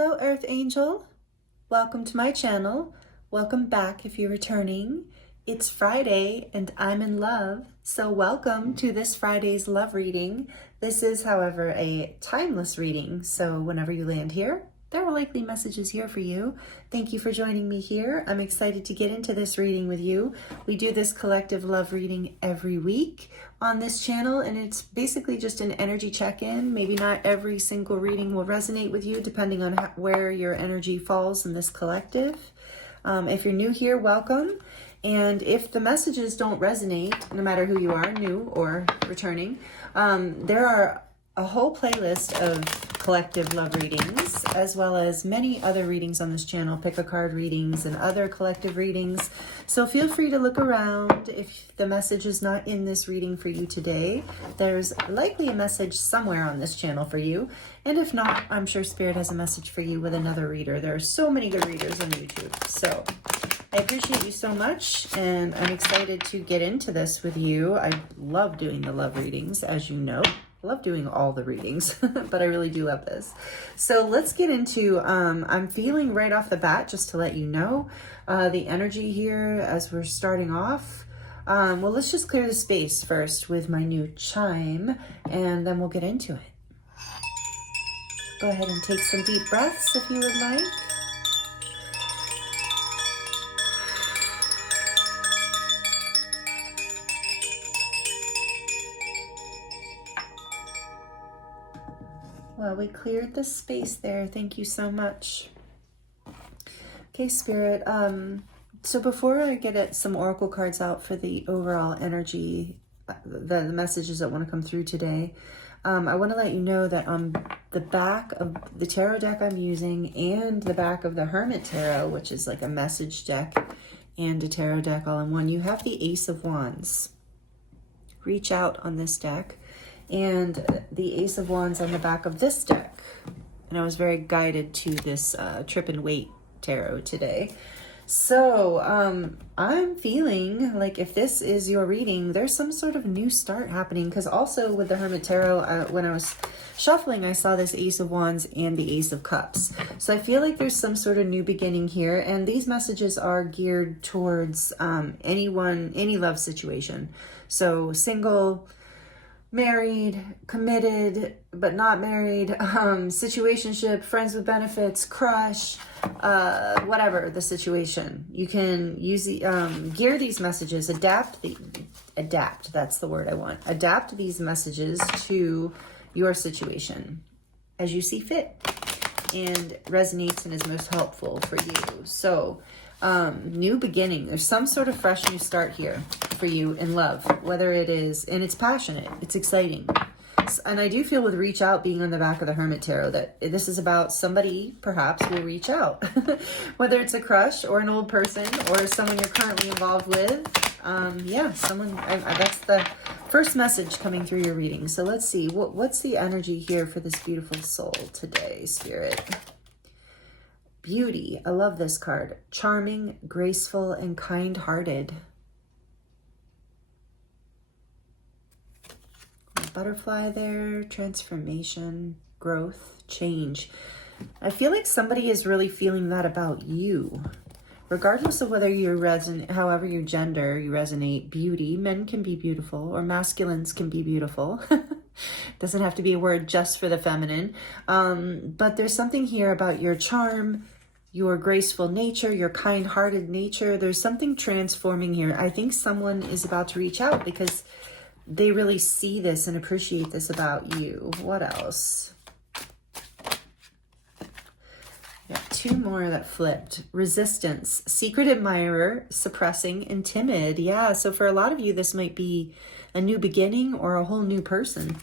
Hello, Earth Angel. Welcome to my channel. Welcome back if you're returning. It's Friday and I'm in love, so welcome to this Friday's love reading. This is, however, a timeless reading, so whenever you land here, there are likely messages here for you. Thank you for joining me here. I'm excited to get into this reading with you. We do this collective love reading every week on this channel, and it's basically just an energy check-in. Maybe not every single reading will resonate with you, depending on where your energy falls in this collective. If you're new here, welcome. And if the messages don't resonate, no matter who you are, new or returning, there are a whole playlist of collective love readings, as well as many other readings on this channel, pick a card readings and other collective readings. So feel free to look around. If the message is not in this reading for you today, there's likely a message somewhere on this channel for you. And if not, I'm sure Spirit has a message for you with another reader. There are so many good readers on YouTube. So I appreciate you so much, and I'm excited to get into this with you. I love doing the love readings, as you know. I love doing all the readings, but I really do love this. So let's get into, I'm feeling right off the bat, just to let you know, the energy here as we're starting off. Well, let's just clear the space first with my new chime, and then we'll get into it. Go ahead and take some deep breaths if you would like. Well, we cleared the space there. Thank you so much. Okay, Spirit. So before I get some oracle cards out for the overall energy, the messages that want to come through today, I want to let you know that on the back of the tarot deck I'm using and the back of the Hermit Tarot, which is like a message deck and a tarot deck all in one, you have the Ace of Wands. Reach out on this deck. And the Ace of Wands on the back of this deck. And I was very guided to this Trippin Waite tarot today. So I'm feeling like if this is your reading, there's some sort of new start happening. Because also with the Hermit Tarot, when I was shuffling, I saw this Ace of Wands and the Ace of Cups. So I feel like there's some sort of new beginning here. And these messages are geared towards any love situation. So single, married, committed, but not married, situationship, friends with benefits, crush, whatever the situation. You can use the, gear these messages, adapt, that's the word I want. Adapt these messages to your situation as you see fit and resonates and is most helpful for you. So, new beginning. There's some sort of fresh new start here for you in love, whether it is, and it's passionate, it's exciting. And I do feel with reach out being on the back of the Hermit Tarot that this is about somebody perhaps will reach out, whether it's a crush or an old person or someone you're currently involved with. Yeah, someone, that's the first message coming through your reading. So let's see, what's the energy here for this beautiful soul today, Spirit? Beauty. I love this card. Charming, graceful, and kind-hearted. Butterfly there. Transformation, growth, change. I feel like somebody is really feeling that about you. Regardless of whether you resonate, however your gender, you resonate, beauty. Men can be beautiful, or masculines can be beautiful. Doesn't have to be a word just for the feminine. But there's something here about your charm, your graceful nature, your kind-hearted nature. There's something transforming here. I think someone is about to reach out because they really see this and appreciate this about you. What else? Got two more that flipped. Resistance, secret admirer, suppressing, and timid. Yeah, so for a lot of you, this might be a new beginning or a whole new person.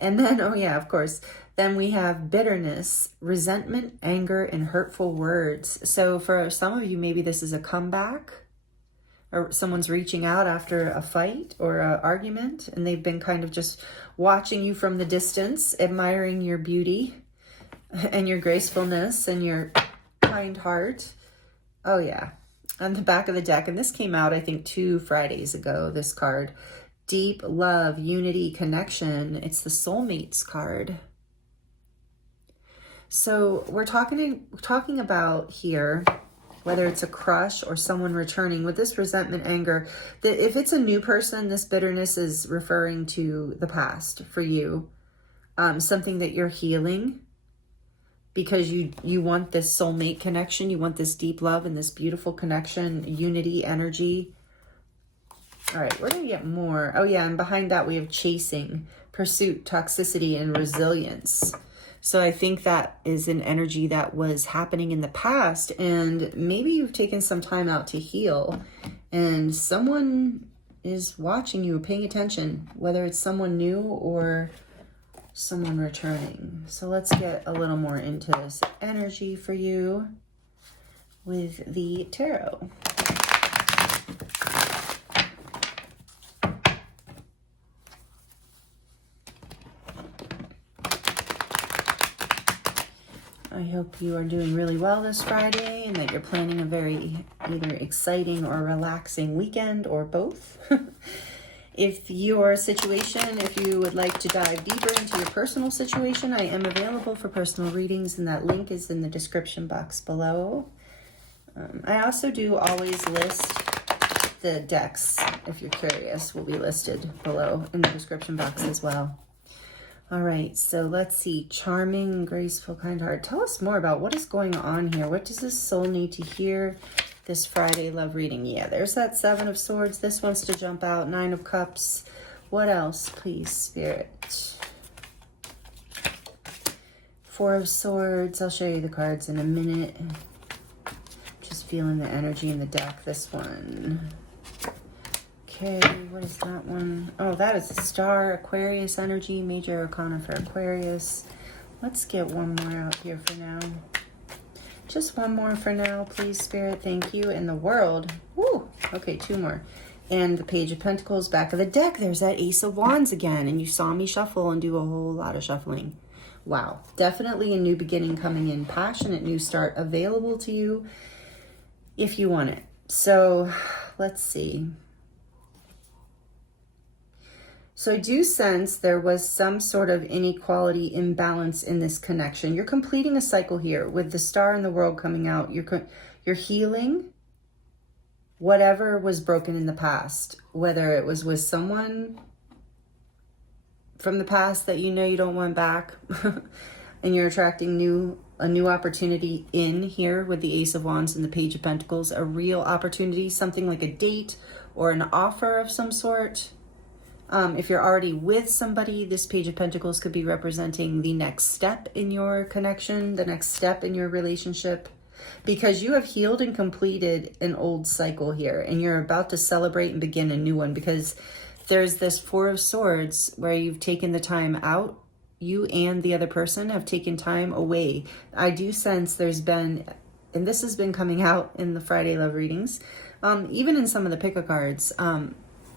And then, oh yeah, of course, then we have bitterness, resentment, anger, and hurtful words. So for some of you, maybe this is a comeback, or someone's reaching out after a fight or an argument, and they've been kind of just watching you from the distance, admiring your beauty and your gracefulness and your kind heart. Oh yeah, on the back of the deck, and this came out, I think, 2 Fridays ago, this card. Deep love, unity, connection. It's the soulmates card. So we're talking about here, whether it's a crush or someone returning with this resentment, anger, that if it's a new person, this bitterness is referring to the past for you, something that you're healing because you want this soulmate connection. You want this deep love and this beautiful connection, unity, energy. All right, we're going to get more. Oh yeah, and behind that we have chasing, pursuit, toxicity, and resilience. So I think that is an energy that was happening in the past, and maybe you've taken some time out to heal, and someone is watching you, paying attention, whether it's someone new or someone returning. So let's get a little more into this energy for you with the tarot. I hope you are doing really well this Friday and that you're planning a very either exciting or relaxing weekend or both. If you would like to dive deeper into your personal situation, I am available for personal readings, and that link is in the description box below. I also do always list the decks, if you're curious, will be listed below in the description box as well. All right, so let's see. Charming, graceful, kind heart. Tell us more about what is going on here. What does this soul need to hear this Friday love reading? Yeah, there's that Seven of Swords. This wants to jump out. Nine of Cups. What else, please, Spirit? Four of Swords. I'll show you the cards in a minute. Just feeling the energy in the deck. This one. Okay, what is that one? Oh, that is a Star, Aquarius energy, major arcana for Aquarius. Let's get one more out here for now. Just one more for now, please, Spirit. Thank you. And the World. Woo! Okay, two more. And the Page of Pentacles, back of the deck. There's that Ace of Wands again. And you saw me shuffle and do a whole lot of shuffling. Wow. Definitely a new beginning coming in. Passionate new start available to you if you want it. So, let's see. So I do sense there was some sort of inequality, imbalance in this connection. You're completing a cycle here with the Star and the World coming out. You're healing whatever was broken in the past, whether it was with someone from the past that you know you don't want back, and you're attracting a new opportunity in here with the Ace of Wands and the Page of Pentacles, a real opportunity, something like a date or an offer of some sort. If you're already with somebody, this Page of Pentacles could be representing the next step in your connection, the next step in your relationship, because you have healed and completed an old cycle here, and you're about to celebrate and begin a new one, because there's this Four of Swords where you've taken the time out. You and the other person have taken time away. I do sense there's been, and this has been coming out in the Friday love readings, even in some of the pick-a cards,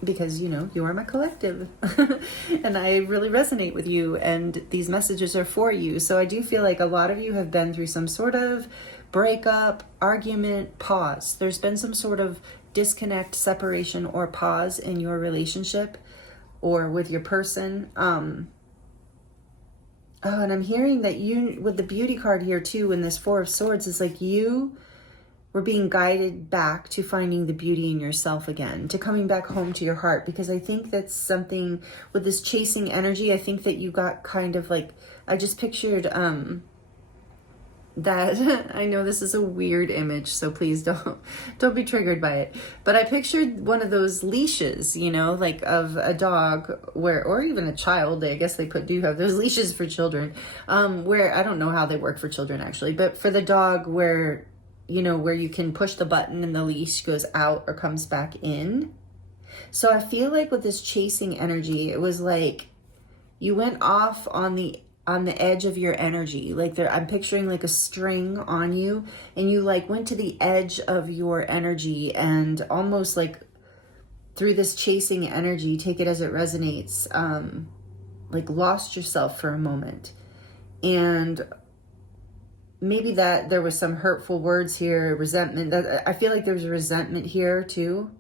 because, you know, you are my collective and I really resonate with you, and these messages are for you. So I do feel like a lot of you have been through some sort of breakup, argument, pause. There's been some sort of disconnect, separation, or pause in your relationship or with your person. Oh, and I'm hearing that you, with the Beauty card here too, in this Four of Swords, is like you were being guided back to finding the beauty in yourself again, to coming back home to your heart, because I think that's something with this chasing energy. I think that you got kind of like, I just pictured that I know this is a weird image, so please don't be triggered by it, but I pictured one of those leashes, you know, like of a dog, where, or even a child, I guess they do have those leashes for children, where I don't know how they work for children actually, but for the dog, where, you know, where you can push the button and the leash goes out or comes back in. So I feel like with this chasing energy, it was like you went off on the edge of your energy. Like I'm picturing like a string on you, and you like went to the edge of your energy, and almost like through this chasing energy, take it as it resonates, like lost yourself for a moment. And maybe that there was some hurtful words here, resentment. I feel like there's a resentment here too.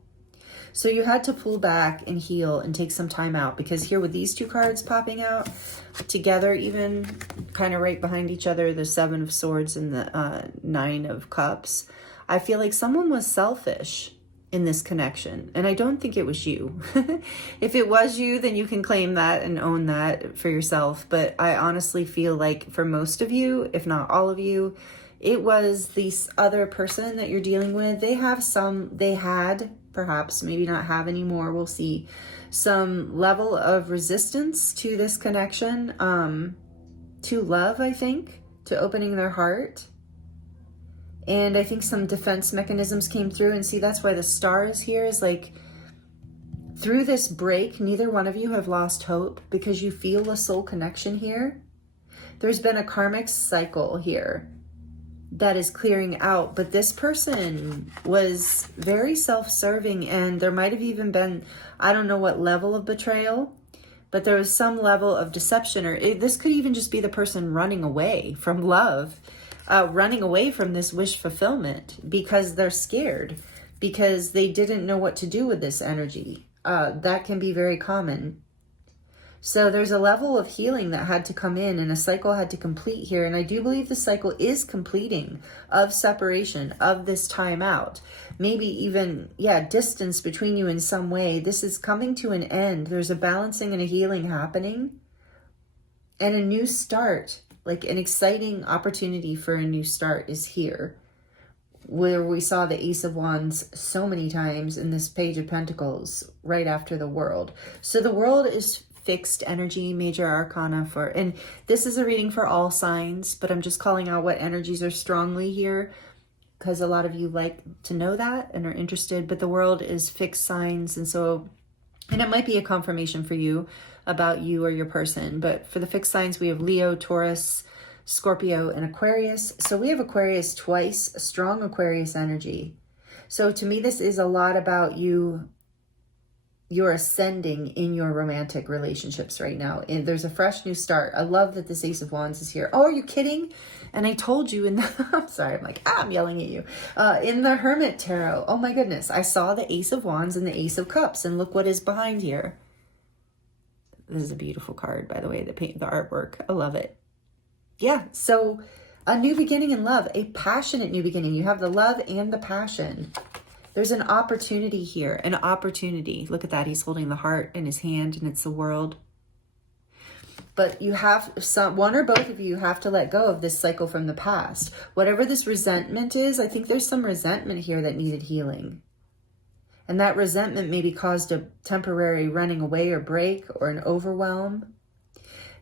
So you had to pull back and heal and take some time out, because here with these two cards popping out together, even kind of right behind each other, the Seven of Swords and the Nine of Cups, I feel like someone was selfish in this connection. And I don't think it was you. If it was you, then you can claim that and own that for yourself. But I honestly feel like for most of you, if not all of you, it was this other person that you're dealing with. They had, perhaps, maybe not have anymore, we'll see, some level of resistance to this connection, to love, I think, to opening their heart. And I think some defense mechanisms came through. And see, that's why the star is here, is like, through this break, neither one of you have lost hope, because you feel a soul connection here. There's been a karmic cycle here that is clearing out, but this person was very self-serving, and there might have even been, I don't know what level of betrayal, but there was some level of deception, or this could even just be the person running away from love, running away from this wish fulfillment because they're scared, because they didn't know what to do with this energy. That can be very common. So there's a level of healing that had to come in, and a cycle had to complete here. And I do believe the cycle is completing, of separation, of this time out. Maybe even, distance between you in some way. This is coming to an end. There's a balancing and a healing happening. And a new start, like an exciting opportunity for a new start, is here. Where we saw the Ace of Wands so many times in this Page of Pentacles right after the World. So the World is fixed energy, major arcana for, and this is a reading for all signs, but I'm just calling out what energies are strongly here, because a lot of you like to know that and are interested. But the World is fixed signs, and so, and it might be a confirmation for you about you or your person. But for the fixed signs, we have Leo, Taurus, Scorpio, and Aquarius. So we have Aquarius twice, a strong Aquarius energy. So to me, this is a lot about you're ascending in your romantic relationships right now. And there's a fresh new start. I love that this Ace of Wands is here. Oh, are you kidding? And I told you in the, I'm sorry, I'm yelling at you. In the Hermit Tarot, oh my goodness, I saw the Ace of Wands and the Ace of Cups, and look what is behind here. This is a beautiful card, by the way, the artwork. I love it. Yeah, so a new beginning in love, a passionate new beginning. You have the love and the passion. There's an opportunity here, an opportunity. Look at that. He's holding the heart in his hand, and it's the world. But you have one or both of you have to let go of this cycle from the past. Whatever this resentment is, I think there's some resentment here that needed healing. And that resentment maybe caused a temporary running away or break or an overwhelm.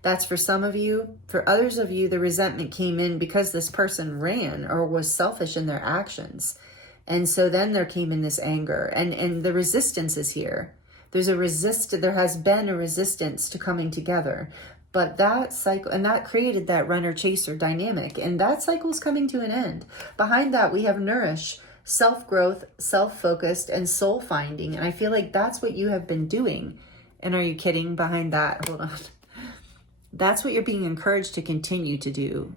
That's for some of you. For others of you, the resentment came in because this person ran or was selfish in their actions. And so then there came in this anger, and the resistance is here. There has been a resistance to coming together, but that cycle, and that created that runner chaser dynamic, and that cycle is coming to an end. Behind that, we have nourish, self-growth, self-focused, and soul finding. And I feel like that's what you have been doing. And are you kidding? Behind that, hold on. That's what you're being encouraged to continue to do.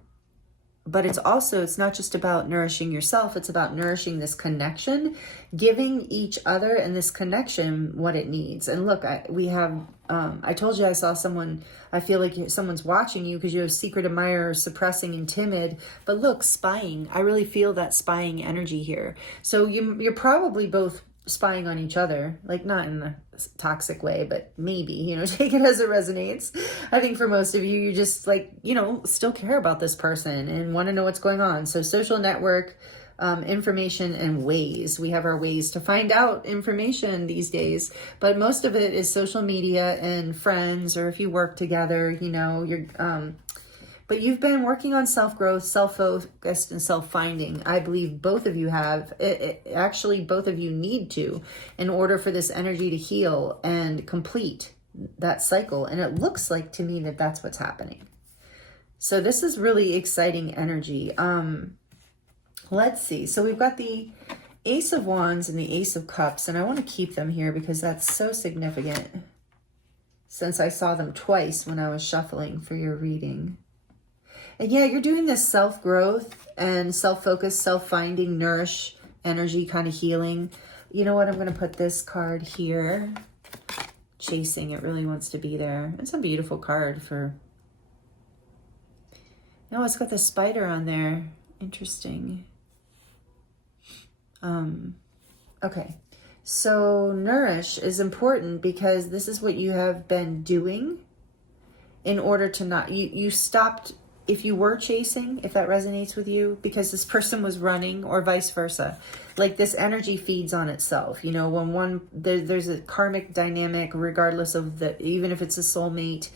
But it's not just about nourishing yourself. It's about nourishing this connection, giving each other and this connection what it needs. And look, I told you I saw someone, I feel like someone's watching you because you have secret admirer, suppressing and timid. But look, spying. I really feel that spying energy here. So you're probably both spying on each other, like not in a toxic way, but maybe, take it as it resonates. I think for most of you, you just still care about this person and want to know what's going on. So social network, information, and ways. We have our ways to find out information these days, but most of it is social media and friends, or if you work together, but you've been working on self-growth, self-focused, and self-finding. I believe both of you have. Actually, both of you need to, in order for this energy to heal and complete that cycle. And it looks like to me that that's what's happening. So this is really exciting energy. Let's see. So we've got the Ace of Wands and the Ace of Cups, and I want to keep them here because that's so significant, since I saw them twice when I was shuffling for your reading. And yeah, you're doing this self-growth and self-focus, self-finding, nourish energy kind of healing. You know what? I'm going to put this card here. Chasing, it really wants to be there. It's a beautiful card for... No, it's got the spider on there. Interesting. Okay. So nourish is important because this is what you have been doing in order to not... You stopped... If you were chasing, if that resonates with you, because this person was running, or vice versa, like this energy feeds on itself. You know, when there's a karmic dynamic, regardless of even if it's a soulmate,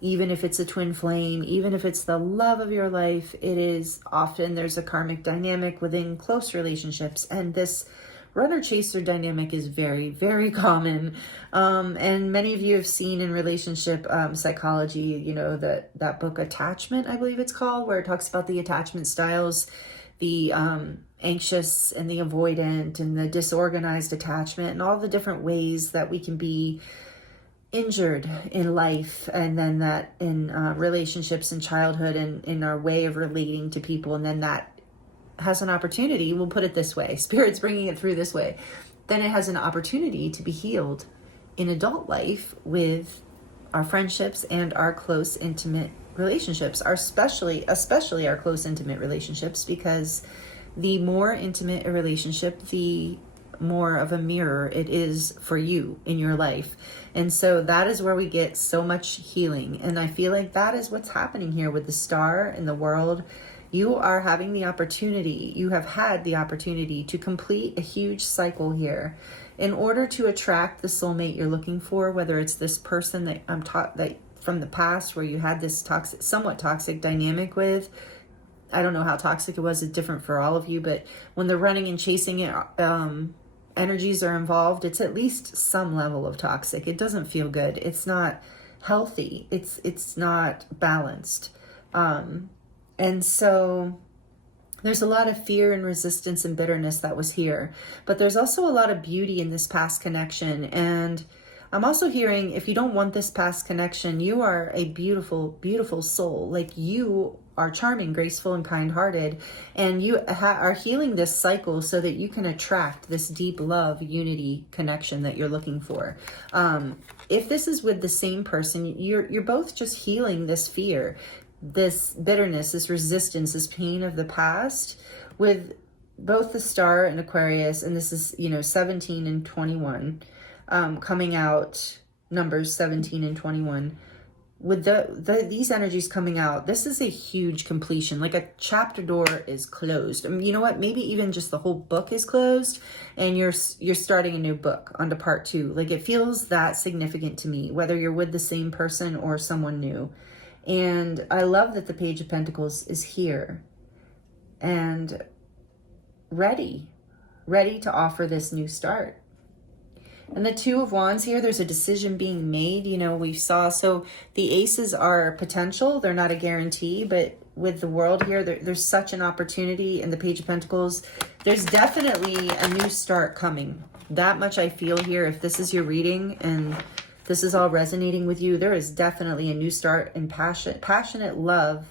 even if it's a twin flame, even if it's the love of your life, it is often there's a karmic dynamic within close relationships. And this runner-chaser dynamic is very, very common. And many of you have seen in relationship psychology, you know, that book Attachment, I believe it's called, where it talks about the attachment styles, the anxious and the avoidant and the disorganized attachment, and all the different ways that we can be injured in life, and then that in relationships in childhood and in our way of relating to people, and then that has an opportunity, we'll put it this way, Spirit's bringing it through this way, then it has an opportunity to be healed in adult life with our friendships and our close intimate relationships, especially our close intimate relationships, because the more intimate a relationship, the more of a mirror it is for you in your life. And so that is where we get so much healing. And I feel like that is what's happening here with the star in the world. You are having the opportunity, you have had the opportunity to complete a huge cycle here in order to attract the soulmate you're looking for, whether it's this person that that from the past where you had this somewhat toxic dynamic with. I don't know how toxic it was, it's different for all of you, but when the running and chasing it, energies are involved, it's at least some level of toxic. It doesn't feel good. It's not healthy. It's not balanced. And so there's a lot of fear and resistance and bitterness that was here. But there's also a lot of beauty in this past connection. And I'm also hearing, if you don't want this past connection, you are a beautiful, beautiful soul. Like, you are charming, graceful, and kind-hearted. And you are healing this cycle so that you can attract this deep love, unity, connection that you're looking for. If this is with the same person, you're both just healing this fear, this bitterness, this resistance, this pain of the past, with both the star and Aquarius. And this is, 17 and 21 coming out, numbers 17 and 21. With these energies coming out, this is a huge completion. Like, a chapter door is closed. You know what? Maybe even just the whole book is closed, and you're starting a new book onto part 2. Like, it feels that significant to me, whether you're with the same person or someone new. And I love that the Page of Pentacles is here and ready to offer this new start. And the Two of Wands here, there's a decision being made. We saw, so the aces are potential. They're not a guarantee, but with the World here, there's such an opportunity. In the Page of Pentacles, there's definitely a new start coming. That much I feel here. If this is your reading and this is all resonating with you, there is definitely a new start and passionate love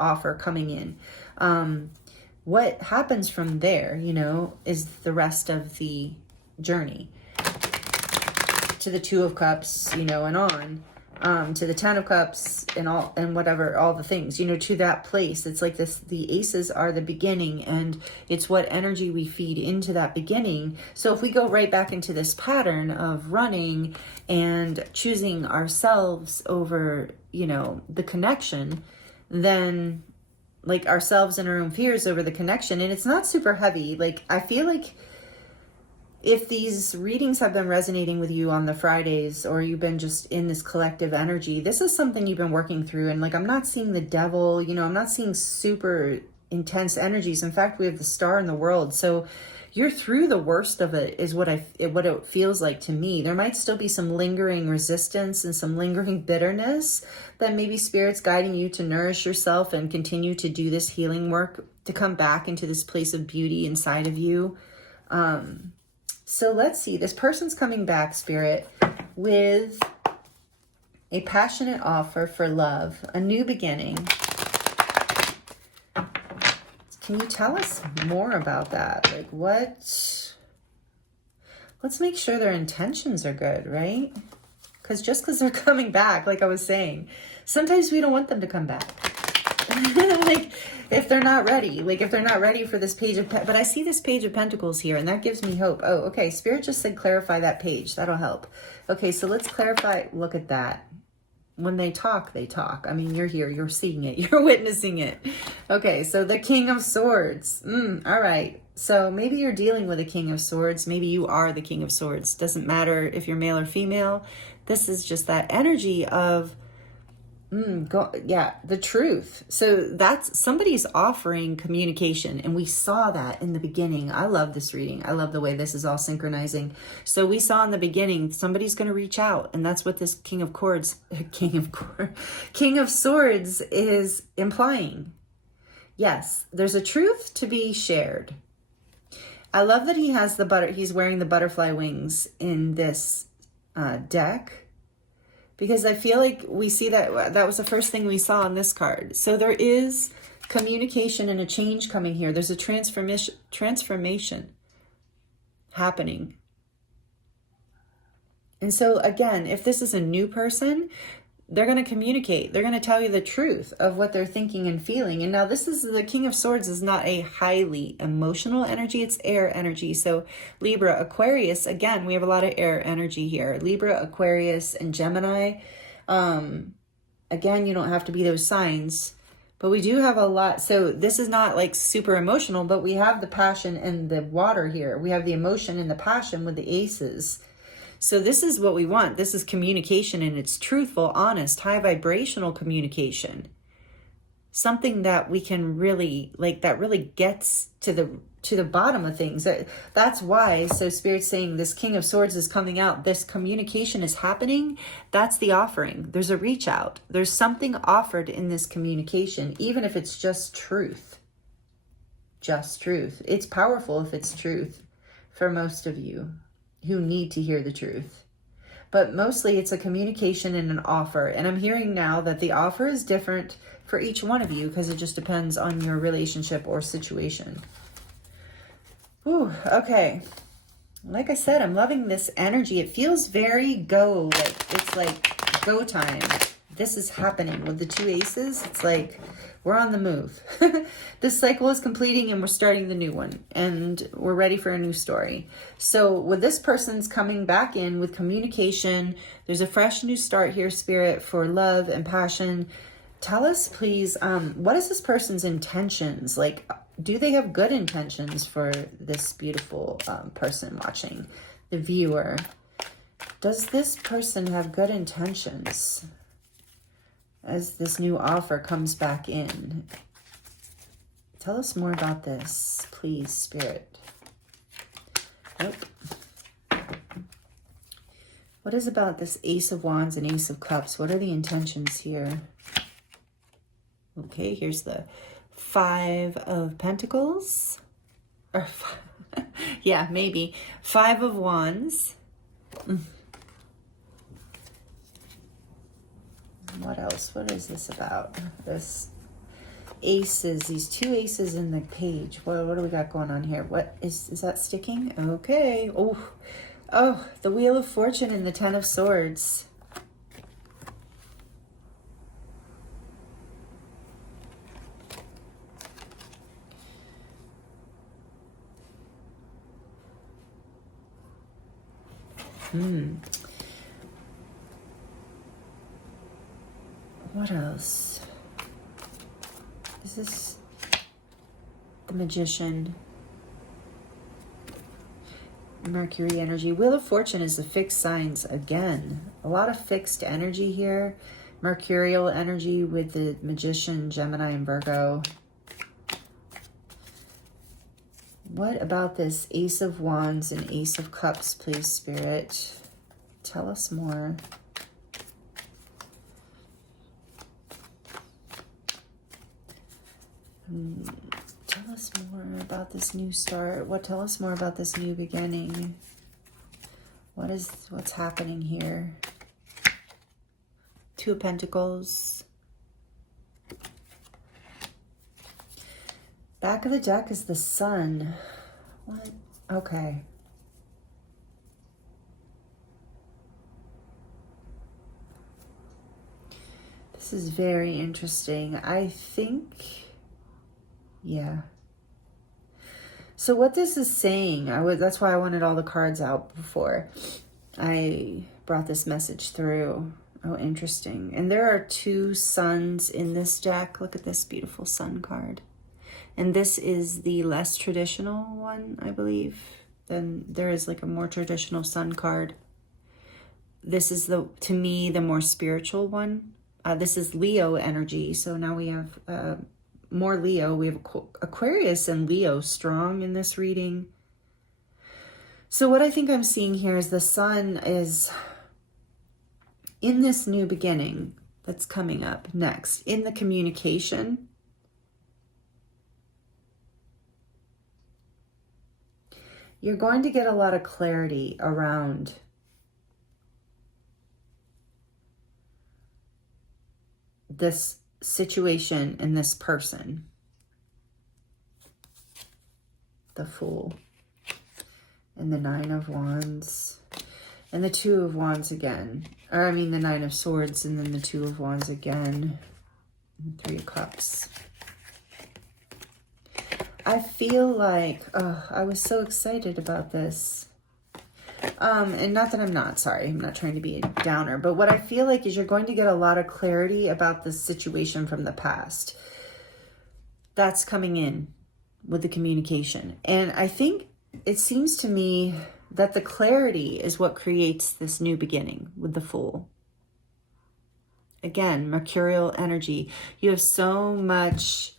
offer coming in. What happens from there, is the rest of the journey. To the Two of Cups, and on, to the Ten of Cups and all the things, to that place. It's like this, the aces are the beginning, and it's what energy we feed into that beginning. So if we go right back into this pattern of running and choosing ourselves over, the connection, then like ourselves and our own fears over the connection, and it's not super heavy. Like, I feel like if these readings have been resonating with you on the Fridays, or you've been just in this collective energy, this is something you've been working through. And like, I'm not seeing the devil, I'm not seeing super intense energies. In fact, we have the star in the world. So you're through the worst of it, is what it feels like to me. There might still be some lingering resistance and some lingering bitterness that maybe Spirit's guiding you to nourish yourself and continue to do this healing work, to come back into this place of beauty inside of you. So let's see, this person's coming back, Spirit, with a passionate offer for love, a new beginning. Can you tell us more about that? Like, what? let's make sure their intentions are good, right? Because just because they're coming back, like I was saying, sometimes we don't want them to come back. Like, if they're not ready, like if they're not ready for this page of, but I see this page of pentacles here, and that gives me hope. Oh, okay. Spirit just said clarify that page. That'll help. Okay, so let's clarify. Look at that. When they talk, they talk. I mean, you're here, you're seeing it, you're witnessing it. Okay, so the King of Swords. All right. So maybe you're dealing with a King of Swords. Maybe you are the King of Swords. Doesn't matter if you're male or female. This is just that energy of, the truth. So that's, somebody's offering communication, and we saw that in the beginning. I love this reading. I love the way this is all synchronizing. So we saw in the beginning, somebody's going to reach out, and that's what this King of Swords is implying. Yes, there's a truth to be shared. I love that he has he's wearing the butterfly wings in this deck, because I feel like we see that was the first thing we saw on this card. So there is communication and a change coming here. There's a transformation happening. And so again, if this is a new person, they're going to communicate. They're going to tell you the truth of what they're thinking and feeling. And now this is, the King of Swords is not a highly emotional energy. It's air energy. So Libra, Aquarius, again, we have a lot of air energy here. Libra, Aquarius, and Gemini. Again, you don't have to be those signs, but we do have a lot. So this is not like super emotional, but we have the passion and the water here. We have the emotion and the passion with the aces. So this is what we want. This is communication, and it's truthful, honest, high vibrational communication. Something that we can really, like, that really gets to the bottom of things. That's why, so Spirit's saying this King of Swords is coming out. This communication is happening. That's the offering. There's a reach out. There's something offered in this communication, even if it's just truth. Just truth. It's powerful if it's truth for most of you who need to hear the truth. But mostly it's a communication and an offer. And I'm hearing now that the offer is different for each one of you, because it just depends on your relationship or situation. Ooh, okay. Like I said, I'm loving this energy. It feels very go, like it's like go time. This is happening with the two aces. It's like we're on the move. This cycle is completing and we're starting the new one, and we're ready for a new story. So with this person's coming back in with communication, there's a fresh new start here, Spirit, for love and passion. Tell us, please, what is this person's intentions? Like, do they have good intentions for this beautiful person watching, the viewer? Does this person have good intentions as this new offer comes back in? Tell us more about this, please, Spirit. Nope. What is about this Ace of Wands and Ace of Cups? What are the intentions here? Okay, here's the Five of Pentacles. Or yeah, maybe. Five of Wands. What else? What is this about? This aces, these two aces in the page. What do we got going on here? What is that sticking? Okay. Oh, the Wheel of Fortune and the Ten of Swords. What else? Is this the Magician? Mercury energy. Wheel of Fortune is the fixed signs again. A lot of fixed energy here. Mercurial energy with the Magician, Gemini, and Virgo. What about this Ace of Wands and Ace of Cups, please, Spirit? Tell us more. Tell us more about this new start. Tell us more about this new beginning. What's happening here? Two of Pentacles. Back. Back of the deck is the Sun. What? Okay. is very interesting. I think, yeah. So what this is saying, that's why I wanted all the cards out before I brought this message through. Oh, interesting. And there are 2 suns in this deck. Look at this beautiful sun card. And this is the less traditional one, I believe. Then there is like a more traditional sun card. This is, to me, the more spiritual one. This is Leo energy. So now we have more Leo. We have Aquarius and Leo strong in this reading. So what I think I'm seeing here is the sun is in this new beginning that's coming up next, in the communication. You're going to get a lot of clarity around this situation and this person. The Fool and the 9 of Wands and the 2 of Wands again. Or I mean the 9 of Swords and then the 2 of Wands again. And 3 of Cups. I feel like, I was so excited about this. And not that I'm not, sorry, I'm not trying to be a downer, but what I feel like is you're going to get a lot of clarity about the situation from the past. That's coming in with the communication. And I think it seems to me that the clarity is what creates this new beginning with the Fool. Again, mercurial energy. You have so much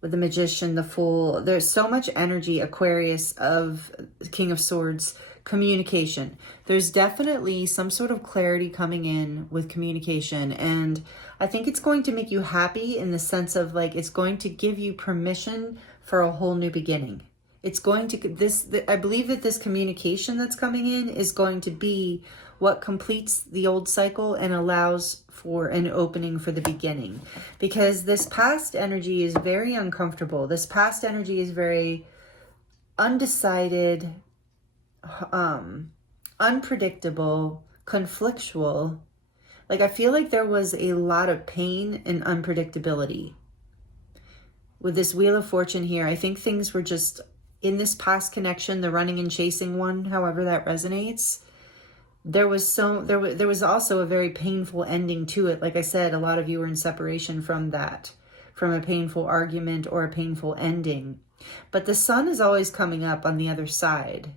with the Magician, the Fool. There's so much energy, Aquarius, of King of Swords, communication. There's definitely some sort of clarity coming in with communication. And I think it's going to make you happy in the sense of like, it's going to give you permission for a whole new beginning. It's going to, I believe that this communication that's coming in is going to be what completes the old cycle and allows for an opening for the beginning. Because this past energy is very uncomfortable. This past energy is very undecided, unpredictable, conflictual. Like I feel like there was a lot of pain and unpredictability. With this Wheel of Fortune here, I think things were just, in this past connection, the running and chasing one, however that resonates, there was also a very painful ending to it. Like I said, a lot of you were in separation from that, from a painful argument or a painful ending. But the sun is always coming up on the other side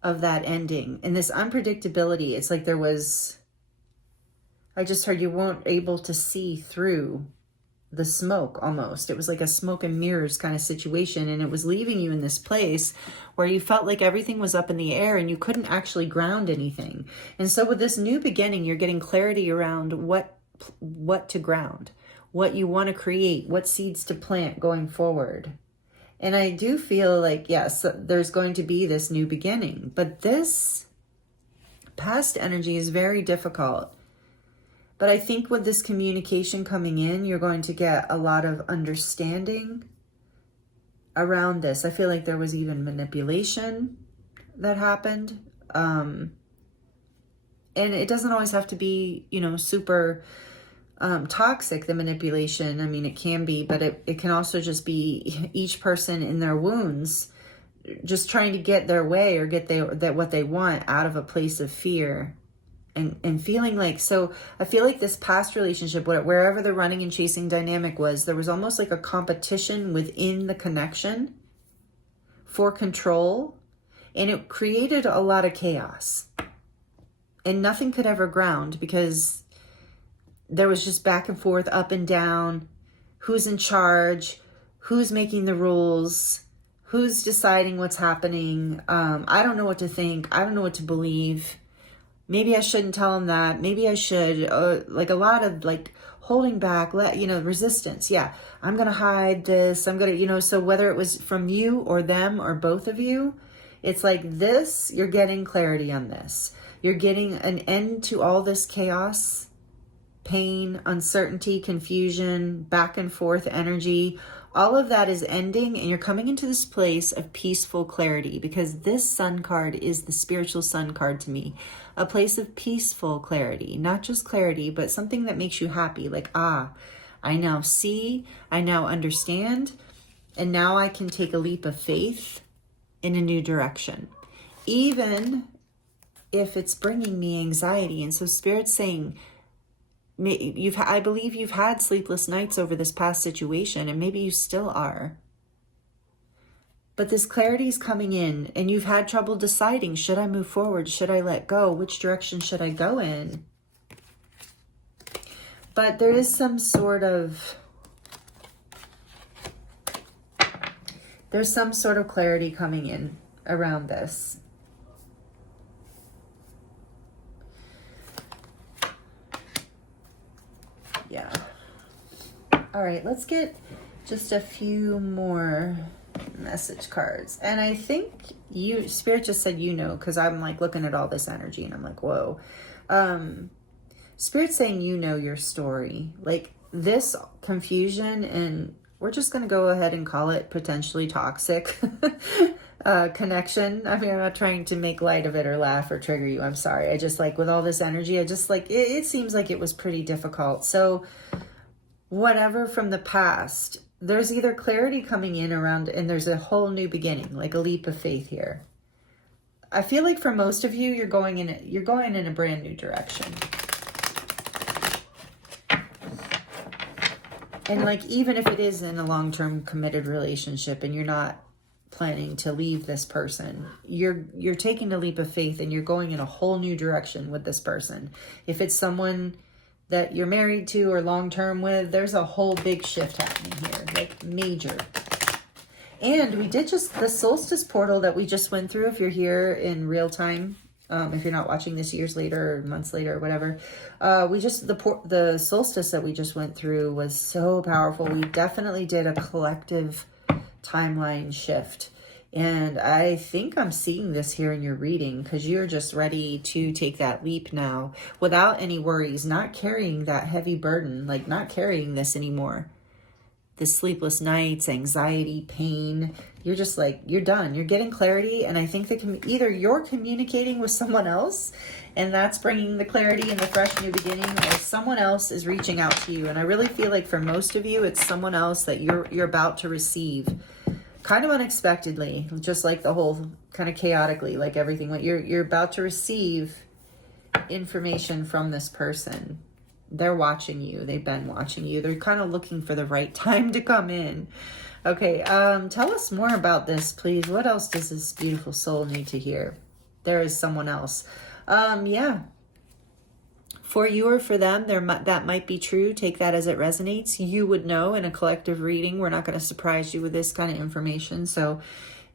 of that ending. And this unpredictability, it's like there was, I just heard you weren't able to see through the smoke almost. It was like a smoke and mirrors kind of situation, and it was leaving you in this place where you felt like everything was up in the air and you couldn't actually ground anything. And so with this new beginning, you're getting clarity around what to ground, what you want to create, what seeds to plant going forward. And I do feel like, yes, there's going to be this new beginning, but this past energy is very difficult. But I think with this communication coming in, you're going to get a lot of understanding around this. I feel like there was even manipulation that happened. And it doesn't always have to be, super toxic, the manipulation. I mean, it can be, but it can also just be each person in their wounds just trying to get their way or get what they want out of a place of fear. And feeling like, so I feel like this past relationship, wherever the running and chasing dynamic was, there was almost like a competition within the connection for control. And it created a lot of chaos. And nothing could ever ground because there was just back and forth, up and down. Who's in charge? Who's making the rules? Who's deciding what's happening? I don't know what to think. I don't know what to believe. Maybe I shouldn't tell him that. Maybe I should. Like a lot of like holding back, resistance. Yeah, I'm going to hide this. I'm going to, so whether it was from you or them or both of you, it's like this, you're getting clarity on this. You're getting an end to all this chaos pain, uncertainty, confusion, back and forth energy. All of that is ending, and you're coming into this place of peaceful clarity, because this sun card is the spiritual sun card to me. A place of peaceful clarity, not just clarity, but something that makes you happy. Like, I now see, I now understand, and now I can take a leap of faith in a new direction, even if it's bringing me anxiety. And so Spirit's saying, I believe you've had sleepless nights over this past situation, and maybe you still are. But this clarity is coming in, and you've had trouble deciding, should I move forward? Should I let go? Which direction should I go in? But there is some sort of, there's some sort of clarity coming in around this. Yeah. All right, let's get just a few more message cards. And I think Spirit just said, because I'm like looking at all this energy and I'm like, whoa. Spirit's saying, your story. Like this confusion, and we're just going to go ahead and call it potentially toxic connection. I mean, I'm not trying to make light of it or laugh or trigger you. I'm sorry. I just like, with all this energy, I just like, it seems like it was pretty difficult. So whatever from the past, there's either clarity coming in around, and there's a whole new beginning, like a leap of faith here. I feel like for most of you, you're going in a brand new direction. And like, even if it is in a long-term committed relationship and you're not planning to leave this person, you're taking a leap of faith and you're going in a whole new direction with this person. If it's someone that you're married to or long-term with, there's a whole big shift happening here, like major. And we did the solstice portal that we just went through, if you're here in real time, if you're not watching this years later or months later or whatever, the solstice that we just went through was so powerful. We definitely did a collective timeline shift. And I think I'm seeing this here in your reading, because you're just ready to take that leap now without any worries, not carrying that heavy burden, like not carrying this anymore. The sleepless nights, anxiety, pain, you're just like, you're done. You're getting clarity. And I think that either you're communicating with someone else, and that's bringing the clarity and the fresh new beginning, or someone else is reaching out to you. And I really feel like for most of you, it's someone else that you're about to receive. Kind of unexpectedly, just like the whole kind of chaotically, like everything. You're about to receive information from this person. They're watching you. They've been watching you. They're kind of looking for the right time to come in. Okay, tell us more about this, please. What else does this beautiful soul need to hear? There is someone else. Yeah. For you or for them, that might be true. Take that as it resonates. You would know in a collective reading. We're not going to surprise you with this kind of information. So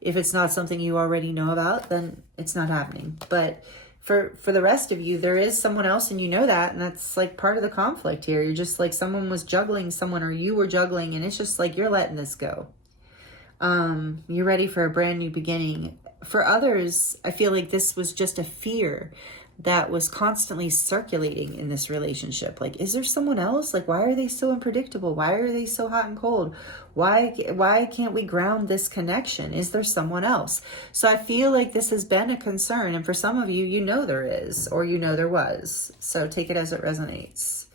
if it's not something you already know about, then it's not happening. But for the rest of you, there is someone else, and you know that. And that's like part of the conflict here. You're just like, someone was juggling someone, or you were juggling, and it's just like, you're letting this go. You're ready for a brand new beginning. For others, I feel like this was just a fear that was constantly circulating in this relationship. Like, is there someone else? Like, why are they so unpredictable? Why are they so hot and cold? Why can't we ground this connection? Is there someone else? So I feel like this has been a concern. And for some of you, there is, or there was. So take it as it resonates.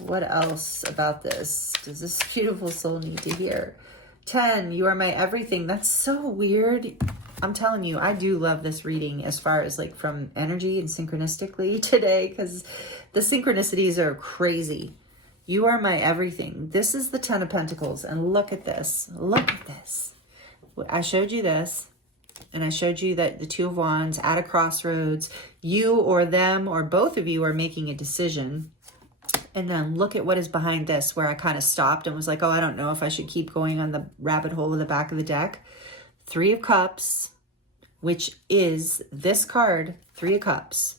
What else about this does this beautiful soul need to hear? 10, you are my everything. That's so weird. I'm telling you, I do love this reading as far as like from energy and synchronistically today, because the synchronicities are crazy. You are my everything. This is the 10 of Pentacles. And look at this. Look at this. I showed you this. And I showed you that the 2 of Wands at a crossroads, you or them or both of you are making a decision. And then look at what is behind this, where I kind of stopped and was like, oh, I don't know if I should keep going on the rabbit hole of the back of the deck. 3 of Cups, which is this card, 3 of Cups.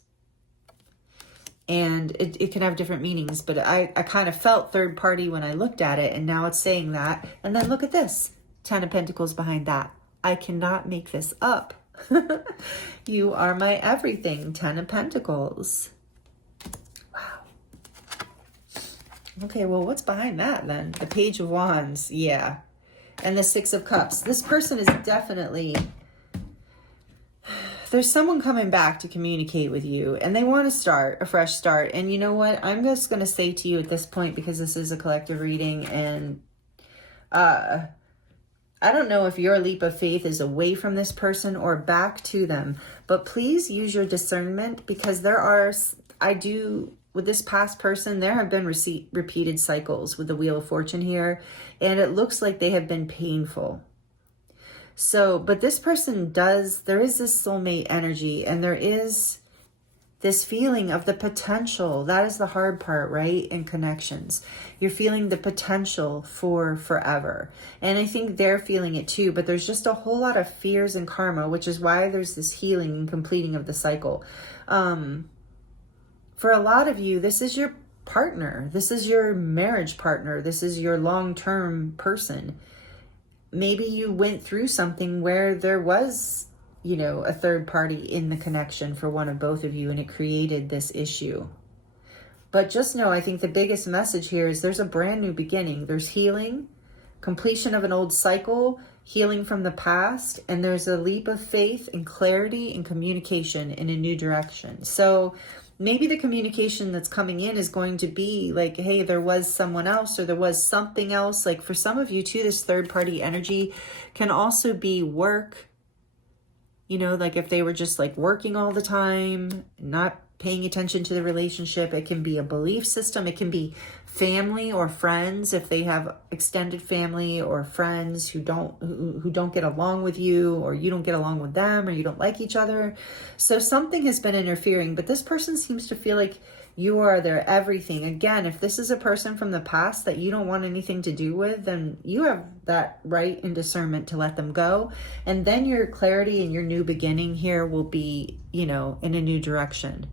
And it can have different meanings, but I kind of felt third party when I looked at it, and now it's saying that. And then look at this, 10 of Pentacles behind that. I cannot make this up. You are my everything, 10 of Pentacles. Wow. Okay, well, what's behind that then? The Page of Wands, yeah. And the Six of Cups. This person is definitely... There's someone coming back to communicate with you, and they want to start a fresh start. And you know what? I'm just going to say to you at this point, because this is a collective reading, and I don't know if your leap of faith is away from this person or back to them, but please use your discernment, because with this past person, there have been repeated cycles with the Wheel of Fortune here, and it looks like they have been painful. So, but this person there is this soulmate energy, and there is this feeling of the potential. That is the hard part, right? In connections, you're feeling the potential for forever. And I think they're feeling it too, but there's just a whole lot of fears and karma, which is why there's this healing and completing of the cycle. For a lot of you, this is your partner. This is your marriage partner. This is your long-term person. Maybe you went through something where there was, a third party in the connection for one of both of you, and it created this issue. But just know, I think the biggest message here is there's a brand new beginning. There's healing, completion of an old cycle, healing from the past, and there's a leap of faith and clarity and communication in a new direction. So maybe the communication that's coming in is going to be like, hey, there was someone else, or there was something else. Like for some of you too, this third party energy can also be work. Like if they were just like working all the time, not paying attention to the relationship. It can be a belief system. It can be family or friends, if they have extended family or friends who don't get along with you, or you don't get along with them, or you don't like each other. So something has been interfering, but this person seems to feel like you are their everything. Again, if this is a person from the past that you don't want anything to do with, then you have that right and discernment to let them go. And then your clarity and your new beginning here will be, in a new direction,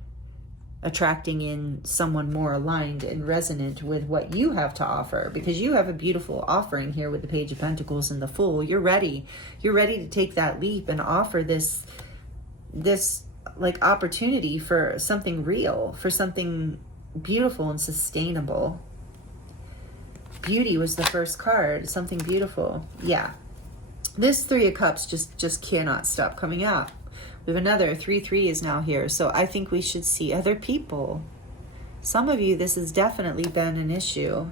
attracting in someone more aligned and resonant with what you have to offer, because you have a beautiful offering here with the Page of Pentacles and the Fool. You're ready to take that leap and offer this like opportunity for something real, for something beautiful and sustainable. Beauty was the first card, something beautiful. Yeah, this Three of Cups just cannot stop coming out. We have another 3-3 is now here. So I think we should see other people. Some of you, this has definitely been an issue.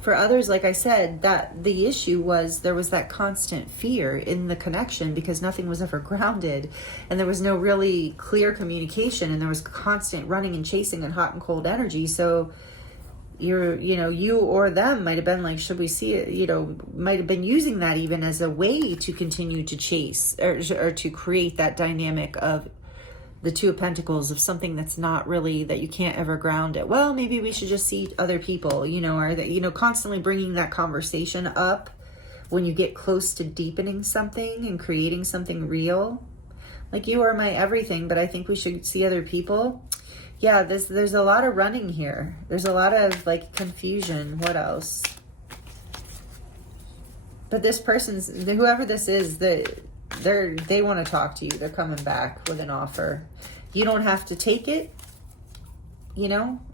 For others, like I said, that the issue was there was that constant fear in the connection, because nothing was ever grounded, and there was no really clear communication, and there was constant running and chasing and hot and cold energy. So you or them might have been like, should we see it? Might have been using that even as a way to continue to chase or to create that dynamic of the Two of Pentacles, of something that's not really, that you can't ever ground it. Well, maybe we should just see other people, or that, constantly bringing that conversation up when you get close to deepening something and creating something real. Like, you are my everything, but I think we should see other people. Yeah, there's a lot of running here. There's a lot of like confusion. What else? But this person's, whoever this is, they want to talk to you. They're coming back with an offer. You don't have to take it,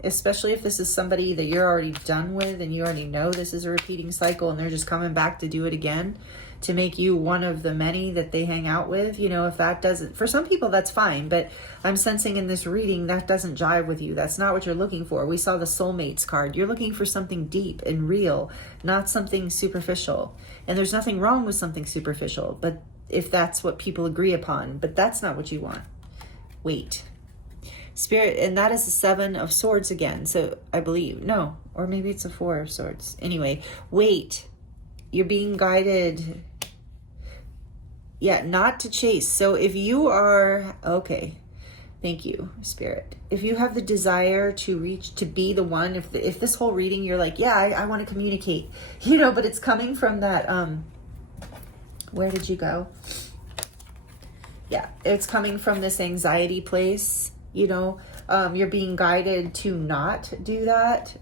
especially if this is somebody that you're already done with and you already know this is a repeating cycle, and they're just coming back to do it again, to make you one of the many that they hang out with. If that doesn't, for some people that's fine, but I'm sensing in this reading that doesn't jive with you. That's not what you're looking for. We saw the soulmates card. You're looking for something deep and real, not something superficial. And there's nothing wrong with something superficial, but if that's what people agree upon, but that's not what you want. Wait. Spirit, and that is the Seven of Swords again. So I believe, no, or maybe it's a Four of Swords. Anyway, wait. You're being guided. Yeah, not to chase. So if you are, okay, thank you, Spirit. If you have the desire to reach, to be the one, if this whole reading, you're like, yeah, I want to communicate, but it's coming from that, where did you go? Yeah, it's coming from this anxiety place, you're being guided to not do that.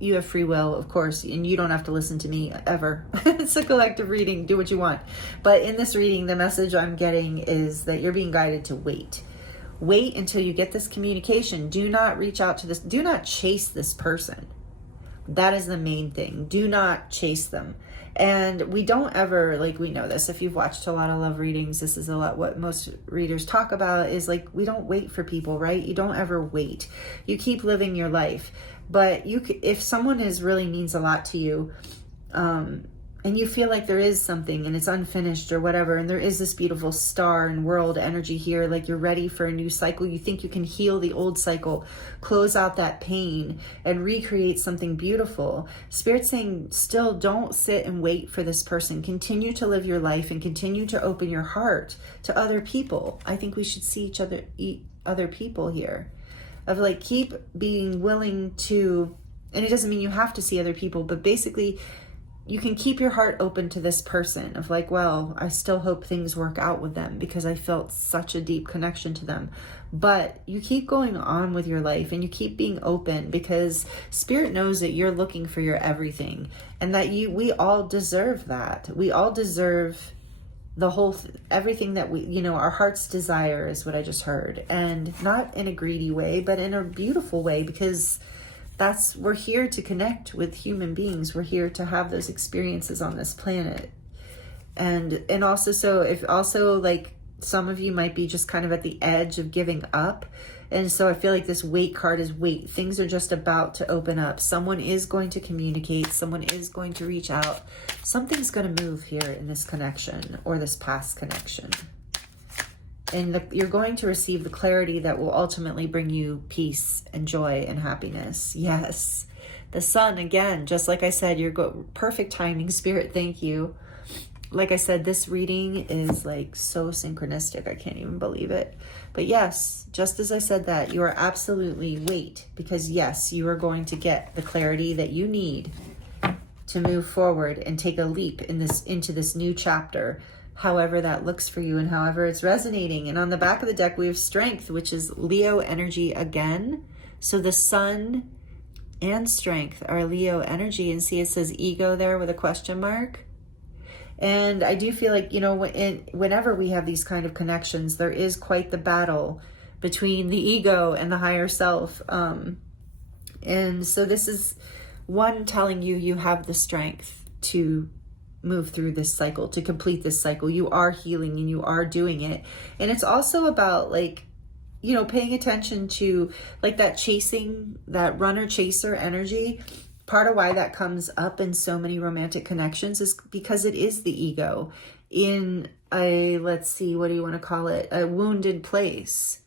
You have free will, of course, and you don't have to listen to me ever. It's a collective reading. Do what you want. But in this reading, the message I'm getting is that you're being guided to wait. Wait until you get this communication. Do not reach out to this. Do not chase this person. That is the main thing. Do not chase them. And we don't ever, like, we know this. If you've watched a lot of love readings, this is a lot what most readers talk about, is like, we don't wait for people, right? You don't ever wait. You keep living your life. But if someone really means a lot to you, and you feel like there is something and it's unfinished or whatever, and there is this beautiful star and world energy here, like you're ready for a new cycle, you think you can heal the old cycle, close out that pain, and recreate something beautiful. Spirit's saying, still don't sit and wait for this person. Continue to live your life and continue to open your heart to other people. I think we should see other people here. Of like, keep being willing to, and it doesn't mean you have to see other people, but basically you can keep your heart open to this person of like, well, I still hope things work out with them because I felt such a deep connection to them. But you keep going on with your life and you keep being open, because Spirit knows that you're looking for your everything, and that we all deserve that. We all deserve the whole everything that we, our heart's desire is what I just heard. And not in a greedy way, but in a beautiful way, because we're here to connect with human beings. We're here to have those experiences on this planet. And also, so if also, like, some of you might be just kind of at the edge of giving up. And so I feel like this wait card is wait. Things are just about to open up. Someone is going to communicate. Someone is going to reach out. Something's going to move here in this connection, or this past connection. And you're going to receive the clarity that will ultimately bring you peace and joy and happiness. Yes. The sun, again, just like I said, perfect timing, Spirit. Thank you. Like I said, this reading is like so synchronistic. I can't even believe it. But yes, just as I said that, you are absolutely wait, because yes, you are going to get the clarity that you need to move forward and take a leap into this new chapter, however that looks for you and however it's resonating. And on the back of the deck, we have strength, which is Leo energy again. So the sun and strength are Leo energy. And see, it says ego there with a question mark. And I do feel like, whenever we have these kind of connections, there is quite the battle between the ego and the higher self. And so this is one telling you have the strength to move through this cycle, to complete this cycle. You are healing and you are doing it. And it's also about like, paying attention to like that chasing, that runner chaser energy. Part of why that comes up in so many romantic connections is because it is the ego in a, let's see, what do you want to call it? A wounded place.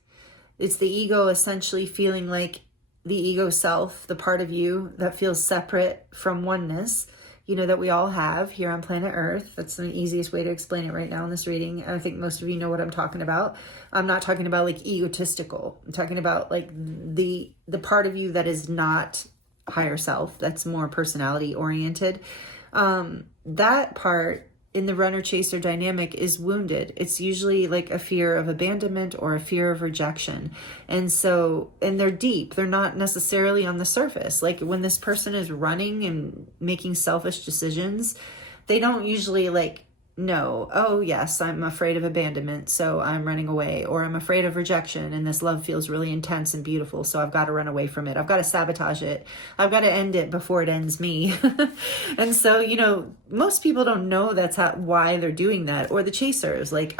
It's the ego essentially feeling like the ego self, the part of you that feels separate from oneness, that we all have here on planet Earth. That's the easiest way to explain it right now in this reading. I think most of you know what I'm talking about. I'm not talking about like egotistical. I'm talking about like the part of you that is not higher self, that's more personality oriented. That part in the runner chaser dynamic is wounded. It's usually like a fear of abandonment or a fear of rejection. And they're deep. They're not necessarily on the surface. Like when this person is running and making selfish decisions, they don't usually like know, oh yes, I'm afraid of abandonment, so I'm running away, or I'm afraid of rejection and this love feels really intense and beautiful, so I've got to run away from it. I've got to sabotage it. I've got to end it before it ends me. And so, most people don't know that's why they're doing that. Or the chasers, like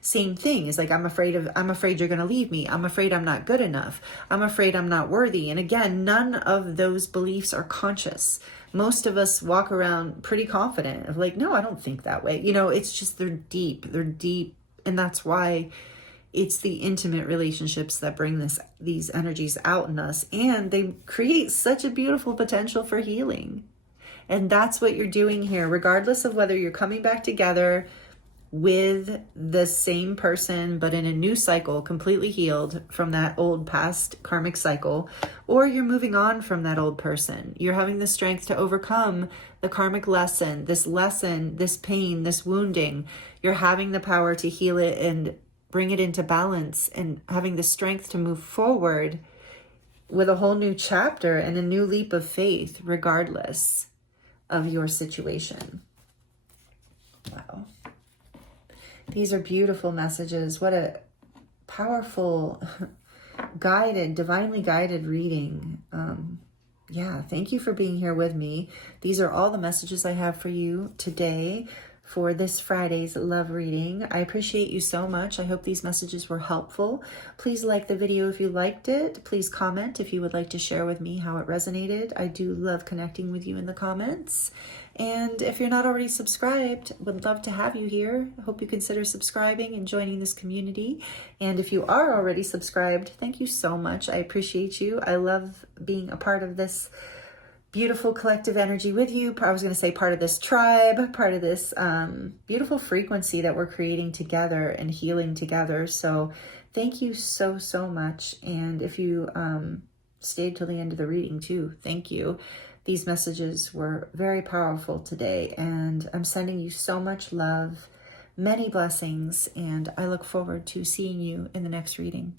same thing. Is like, I'm afraid you're going to leave me. I'm afraid I'm not good enough. I'm afraid I'm not worthy. And again, none of those beliefs are conscious. Most of us walk around pretty confident of like, no, I don't think that way. It's just they're deep. And that's why it's the intimate relationships that bring these energies out in us. And they create such a beautiful potential for healing. And that's what you're doing here, regardless of whether you're coming back together with the same person, but in a new cycle, completely healed from that old past karmic cycle, or you're moving on from that old person. You're having the strength to overcome the karmic lesson, this pain, this wounding. You're having the power to heal it and bring it into balance, and having the strength to move forward with a whole new chapter and a new leap of faith, regardless of your situation. Wow. These are beautiful messages. What a powerful, guided, divinely guided reading. Yeah, thank you for being here with me. These are all the messages I have for you today for this Friday's love reading. I appreciate you so much. I hope these messages were helpful. Please like the video if you liked it. Please comment if you would like to share with me how it resonated. I do love connecting with you in the comments. And if you're not already subscribed, would love to have you here. I hope you consider subscribing and joining this community. And if you are already subscribed, thank you so much. I appreciate you. I love being a part of this beautiful collective energy with you. I was going to say part of this tribe, part of this beautiful frequency that we're creating together and healing together. So thank you so, so much. And if you stayed till the end of the reading too, thank you. These messages were very powerful today, and I'm sending you so much love, many blessings, and I look forward to seeing you in the next reading.